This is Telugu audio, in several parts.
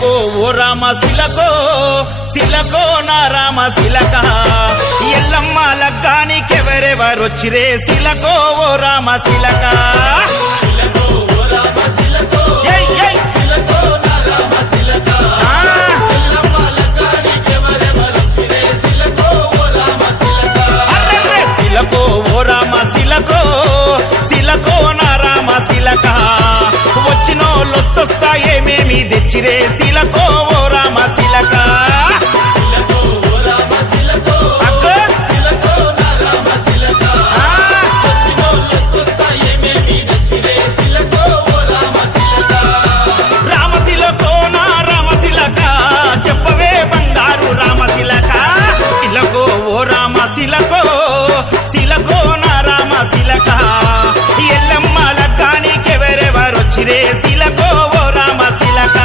శిలకో ఓ రామ శిలకో శిలకో నా రామ శిలక ఎల్లమ్మ లగ్గానికెవరెవరొచ్చిరే శిలకో ఓ రామ శిలక శిలకో ఓ రామ శిలకో శిలకో నా రామ శిలక వచ్చినోళ్ళొస్తొస్తా ఏమేమి తెచ్చిరే శిలకో ఓ రామ శిలక రామశిలకో నా రామశిలక చెప్పవే బంగారు రామశిలక శిలకో ఓ రామ శిలకో శిలకో నా రామ శిలక ఎల్లమ్మ లగ్గానికెవరెవరొచ్చిరే శిలకో ఓ రామ శిలక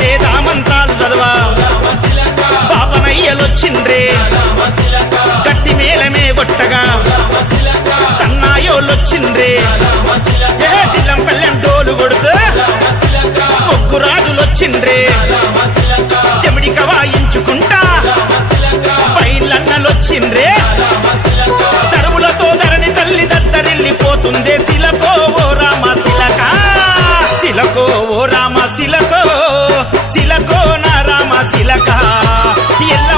వేదామంత్రాలు చదవా పాపనయ్యలొచ్చిండ్రే గట్టి మేళమే కొట్టగా సన్నాయోళ్ళొచ్చిండ్రే దిల్లం పల్లెం డోలు కొడుతూ ఒగ్గు రాజులొచ్చిండ్రే చెమిడిక వాయించుకుంటా పైళ్ళన్నలొచ్చిండ్రే తరువులతో ధరణి తల్లి దద్దరిల్లిపోతుందే శిలకో ఓ రామ శిలక శిలకో ఓ రామ శిలకో శిలకో నా రామ శిలక ఎల్ల